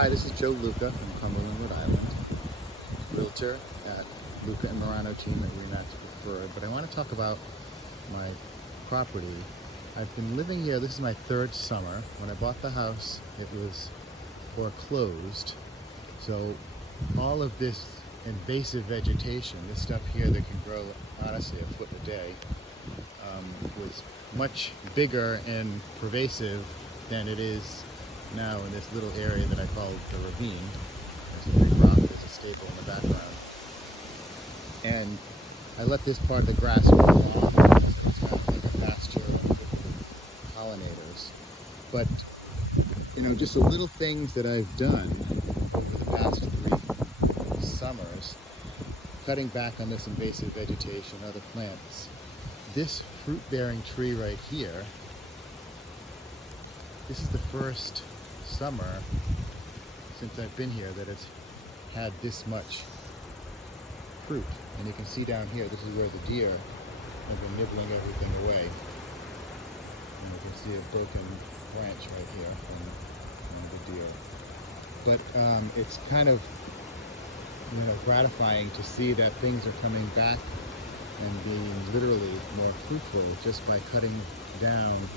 Hi, this is Joe Luca from Cumberland, Rhode Island, realtor at Luca and Morano team at RE/MAX Deferred. But I want to talk about my property. I've been living here, this is my third summer. When I bought the house, it was foreclosed. So all of this invasive vegetation, this stuff here that can grow honestly a foot a day, was much bigger and pervasive than it is now in this little area that I call the ravine. There's a big rock, there's a staple in the background. And I let this part of the grass grow long, so it's kind of like a pasture for pollinators. But, you know, just the little things that I've done over the past 3 summers, cutting back on this invasive vegetation, other plants. This fruit-bearing tree right here, this is the first summer since I've been here that it's had this much fruit. And you can see down here, this is where the deer have been nibbling everything away. And you can see a broken branch right here from the deer. But it's kind of, you know, gratifying to see that things are coming back and being literally more fruitful just by cutting down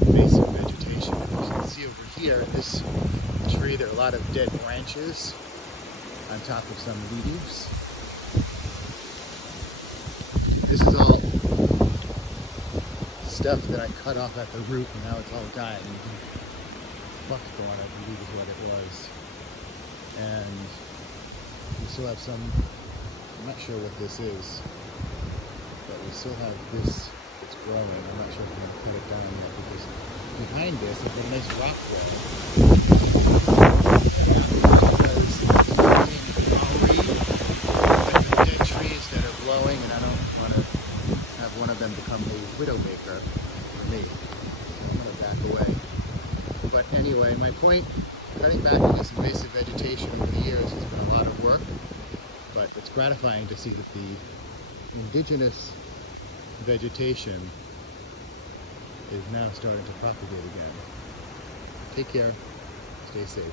invasive vegetation. As you can see over here, this tree, there are a lot of dead branches on top of some leaves. This is all stuff that I cut off at the root, and now it's all dying. Buckthorn, I believe, is what it was. And we still have some, I'm not sure what this is, but we still have this. It's growing. I'm not sure if I'm going to cut it down yet because behind this is a nice rock wall. There's dead trees that are blowing, and I don't want to have one of them become a widowmaker for me. So I'm going to back away. But anyway, my point, cutting back on this invasive vegetation over the years has been a lot of work, but it's gratifying to see that the indigenous vegetation is now starting to propagate again. Take care, stay safe.